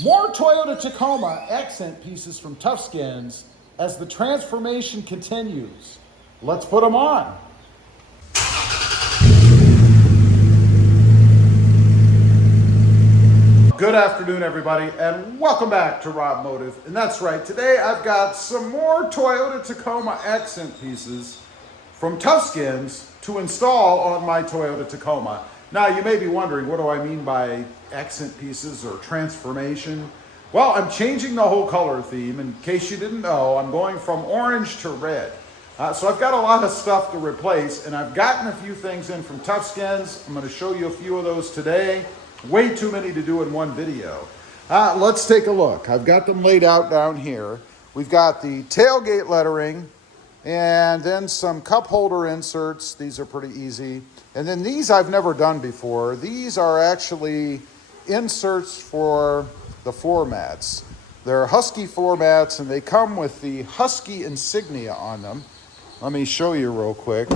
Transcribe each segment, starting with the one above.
More Toyota Tacoma accent pieces from Tufskinz as the transformation continues. Let's put them on. Good afternoon, everybody, and welcome back to RobMotive. And that's right, today I've got some more Toyota Tacoma accent pieces from Tufskinz to install on my Toyota Tacoma. Now, you may be wondering, what do I mean by accent pieces or transformation? Well, I'm changing the whole color theme. In case you didn't know, I'm going from orange to red. So I've got a lot of stuff to replace, and I've gotten a few things in from Tufskinz. I'm going to show you a few of those today. Way too many to do in one video. Let's take a look. I've got them laid out down here. We've got the tailgate lettering, and then some cup holder inserts. These are pretty easy. And then these I've never done before. These are actually inserts for the floor mats. They're Husky floor mats, and they come with the Husky insignia on them. Let me show you real quick.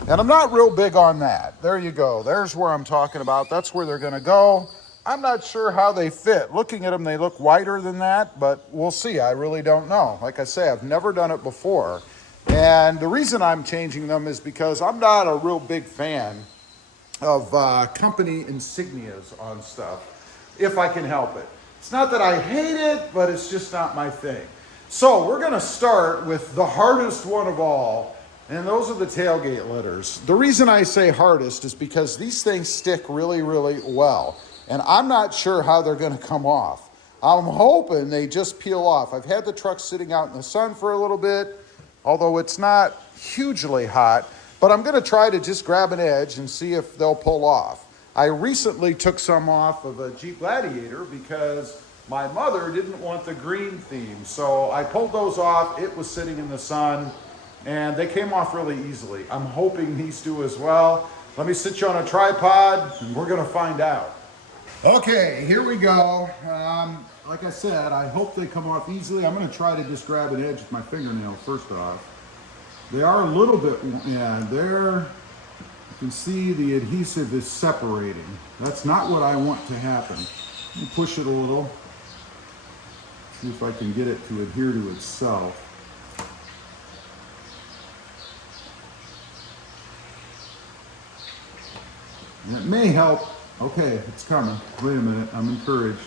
And I'm not real big on that. There you go. There's where I'm talking about. That's where they're going to go. I'm not sure how they fit. Looking at them, they look wider than that, but we'll see. I really don't know. Like I say, I've never done it before. And the reason I'm changing them is because I'm not a real big fan of company insignias on stuff, if I can help it. It's not that I hate it, but it's just not my thing. So we're going to start with the hardest one of all, and those are the tailgate letters. The reason I say hardest is because these things stick really, really well, and I'm not sure how they're going to come off. I'm hoping they just peel off. I've had the truck sitting out in the sun for a little bit, although it's not hugely hot, but I'm going to try to just grab an edge and see if they'll pull off. I recently took some off of a Jeep Gladiator because my mother didn't want the green theme, so I pulled those off. It was sitting in the sun, and they came off really easily. I'm hoping these do as well. Let me sit you on a tripod, and we're going to find out. Okay, here we go. Like I said, I hope they come off easily. I'm going to try to just grab an edge with my fingernail first off. They are a little bit, yeah, there, you can see the adhesive is separating. That's not what I want to happen. Let me push it a little. See if I can get it to adhere to itself. And it may help. Okay, it's coming. Wait a minute, I'm encouraged.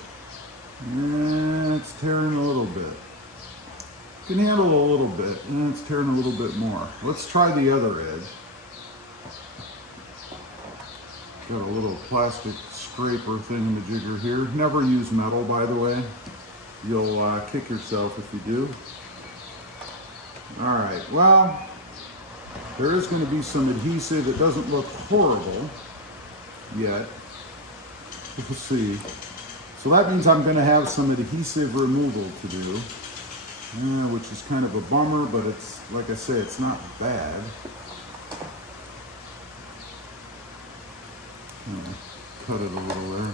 And it's tearing a little bit. You can handle a little bit, and it's tearing a little bit more. Let's try the other edge. Got a little plastic scraper thingamajigger here. Never use metal, by the way. You'll kick yourself if you do. All right, well, there is going to be some adhesive. It doesn't look horrible yet. We'll see. So that means I'm going to have some adhesive removal to do, which is kind of a bummer, but it's, like I say, it's not bad. Cut it a little there.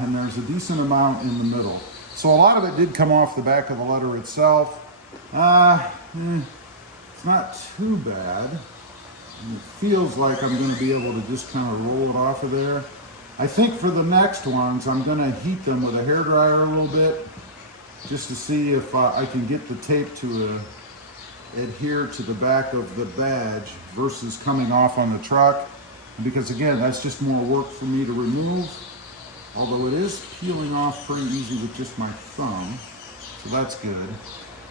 And there's a decent amount in the middle. So a lot of it did come off the back of the letter itself. It's not too bad. And it feels like I'm going to be able to just kind of roll it off of there. I think for the next ones, I'm going to heat them with a hairdryer a little bit, just to see if I can get the tape to adhere to the back of the badge versus coming off on the truck. Because again, that's just more work for me to remove, although it is peeling off pretty easy with just my thumb, so that's good.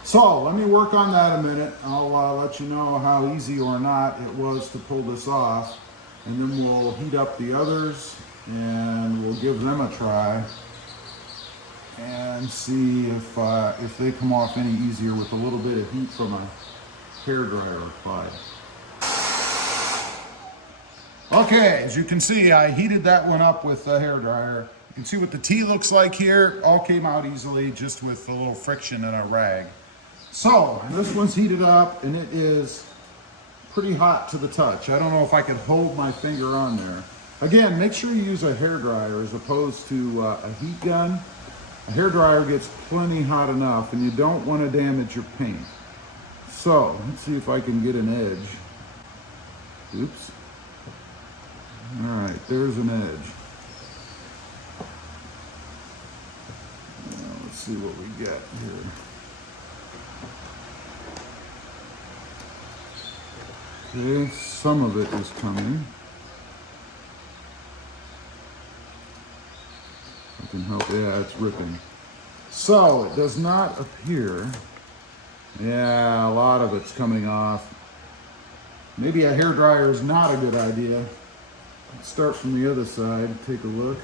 So let me work on that a minute. I'll let you know how easy or not it was to pull this off, and then we'll heat up the others and we'll give them a try and see if they come off any easier with a little bit of heat from a hairdryer applied. Okay, as you can see, I heated that one up with a hairdryer. You can see what the T looks like here. All came out easily just with a little friction and a rag. So this one's heated up, and it is pretty hot to the touch. I don't know if I could hold my finger on there. Again, make sure you use a hairdryer as opposed to a heat gun. A hairdryer gets plenty hot enough, and you don't want to damage your paint. So let's see if I can get an edge. Oops. All right, there's an edge. see what we get here. Okay, some of it is coming. I can help, yeah, it's ripping. So it does not appear, yeah, a lot of it's coming off. Maybe a hairdryer is not a good idea. Let's start from the other side, take a look.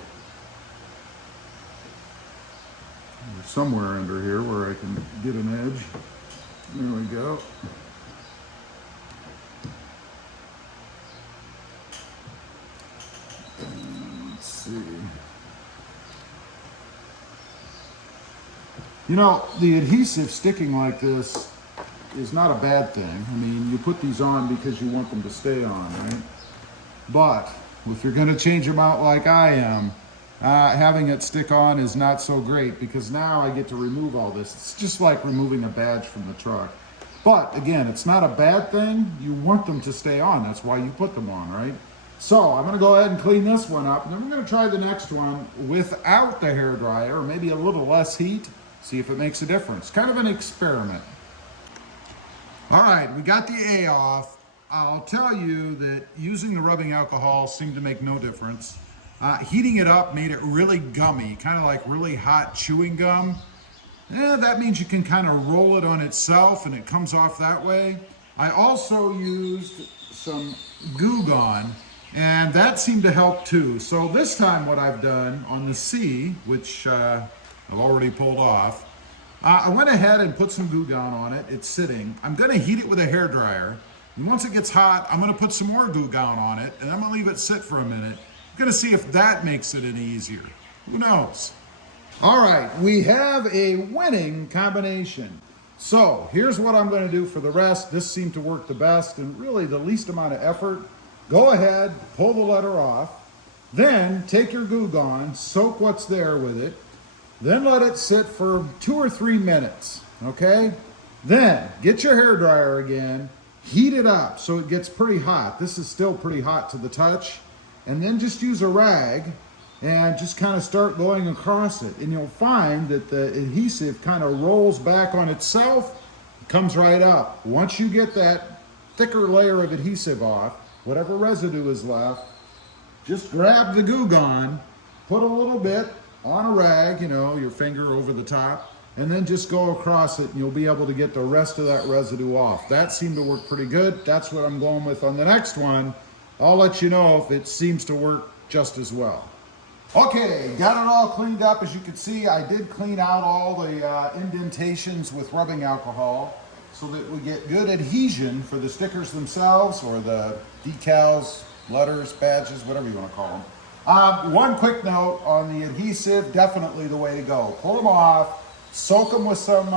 There's somewhere under here where I can get an edge. There we go. Let's see. You know, the adhesive sticking like this is not a bad thing. I mean, you put these on because you want them to stay on, right? But if you're going to change them out like I am, having it stick on is not so great, because now I get to remove all this. It's just like removing a badge from the truck. But again, it's not a bad thing. You want them to stay on. That's why you put them on, right? So I'm going to go ahead and clean this one up, and then we're going to try the next one without the hairdryer, or maybe a little less heat. See if it makes a difference. Kind of an experiment. All right, we got the A off. I'll tell you that using the rubbing alcohol seemed to make no difference. Heating it up made it really gummy, kind of like really hot chewing gum. That means you can kind of roll it on itself and it comes off that way. I also used some Goo Gone, and that seemed to help too. So this time what I've done on the C, which I've already pulled off, I went ahead and put some Goo Gone on it. It's sitting. I'm going to heat it with a hairdryer. And once it gets hot, I'm going to put some more Goo Gone on it, and I'm going to leave it sit for a minute. I'm going to see if that makes it any easier. Who knows? All right, we have a winning combination. So here's what I'm going to do for the rest. This seemed to work the best and really the least amount of effort. Go ahead, pull the letter off. Then take your Goo Gone, soak what's there with it. Then let it sit for 2 or 3 minutes, okay? Then get your hairdryer again, heat it up so it gets pretty hot. This is still pretty hot to the touch. And then just use a rag and just kind of start going across it. And you'll find that the adhesive kind of rolls back on itself, comes right up. Once you get that thicker layer of adhesive off, whatever residue is left, just grab the Goo Gone, put a little bit on a rag, you know, your finger over the top, and then just go across it and you'll be able to get the rest of that residue off. That seemed to work pretty good. That's what I'm going with on the next one. I'll let you know if it seems to work just as well. Okay, got it all cleaned up. As you can see, I did clean out all the indentations with rubbing alcohol so that we get good adhesion for the stickers themselves, or the decals, letters, badges, whatever you want to call them. One quick note on the adhesive, definitely the way to go. Pull them off, soak them with some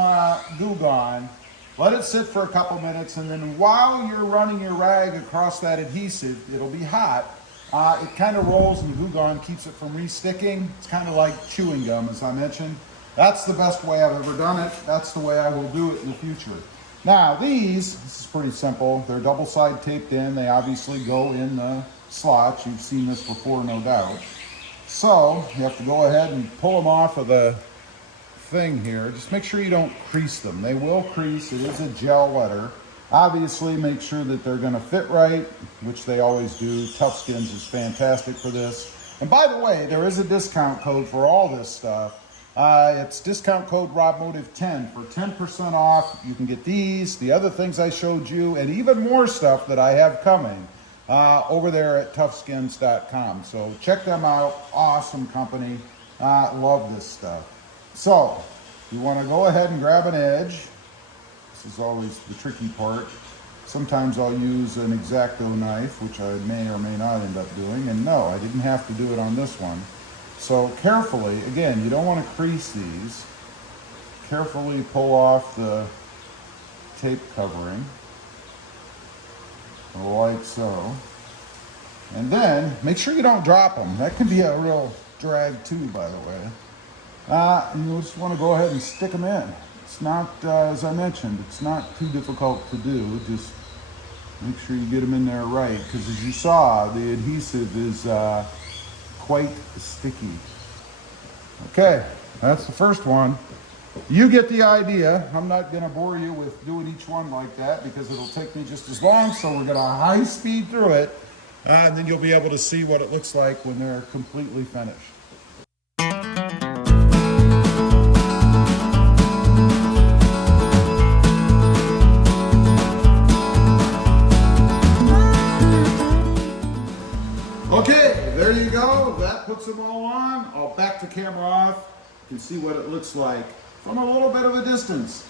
Goo Gone, let it sit for a couple minutes, and then while you're running your rag across that adhesive, it'll be hot. It kind of rolls, and the Goo Gone keeps it from re-sticking. It's kind of like chewing gum, as I mentioned. That's the best way I've ever done it. That's the way I will do it in the future. Now this is pretty simple. They're double side taped in. They obviously go in the slots. You've seen this before, no doubt. So you have to go ahead and pull them off of the thing here. Just make sure you don't crease them. They will crease. It is a gel letter. Obviously make sure that they're going to fit right, which they always do. Tufskinz is fantastic for this. And by the way, there is a discount code for all this stuff. It's discount code RobMotive 10 for 10% off. You can get these, the other things I showed you, and even more stuff that I have coming over there at Tufskinz.com. So check them out. Awesome company. Love this stuff. So you want to go ahead and grab an edge. This is always the tricky part. Sometimes I'll use an X-Acto knife, which I may or may not end up doing. And no, I didn't have to do it on this one. So carefully, again, you don't want to crease these. Carefully pull off the tape covering, like so. And then make sure you don't drop them. That can be a real drag too, by the way. And you just want to go ahead and stick them in. It's not, as I mentioned, it's not too difficult to do. Just make sure you get them in there right, because as you saw, the adhesive is quite sticky. Okay, that's the first one. You get the idea. I'm not going to bore you with doing each one like that because it'll take me just as long. So we're going to high speed through it. And then you'll be able to see what it looks like when they're completely finished. Okay, there you go. That puts them all on. I'll back the camera off. You can see what it looks like from a little bit of a distance.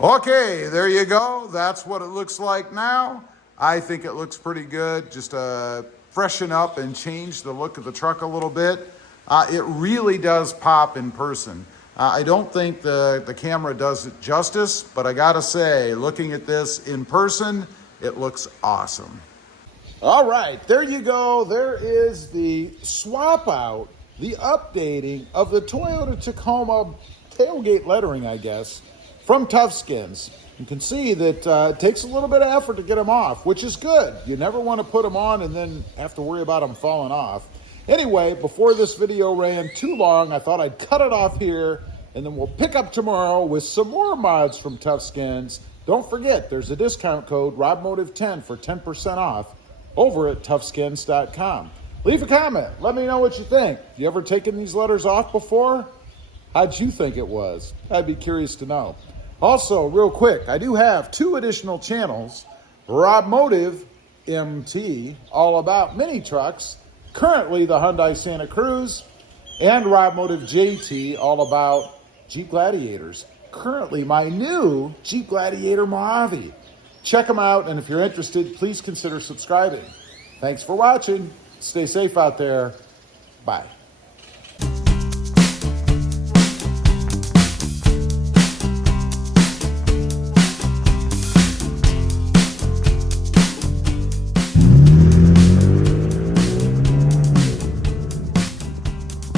Okay, there you go. That's what it looks like now. I think it looks pretty good. Just freshen up and change the look of the truck a little bit. It really does pop in person. I don't think the camera does it justice, but I gotta say, looking at this in person, it looks awesome. All right, there you go. There is the swap out, the updating of the Toyota Tacoma tailgate lettering, I guess, from Tufskinz. You can see that it takes a little bit of effort to get them off, which is good. You never want to put them on and then have to worry about them falling off. Anyway, before this video ran too long, I thought I'd cut it off here, and then we'll pick up tomorrow with some more mods from Tufskinz. Don't forget, there's a discount code, RobMotive10, for 10% off over at Tufskinz.com. Leave a comment. Let me know what you think. You ever taken these letters off before? How'd you think it was? I'd be curious to know. Also, real quick, I do have 2 additional channels. RobMotive MT, all about mini trucks. Currently the Hyundai Santa Cruz. And RobMotive JT, all about Jeep Gladiators. Currently my new Jeep Gladiator Mojave. Check them out, and if you're interested, please consider subscribing. Thanks for watching. Stay safe out there. Bye.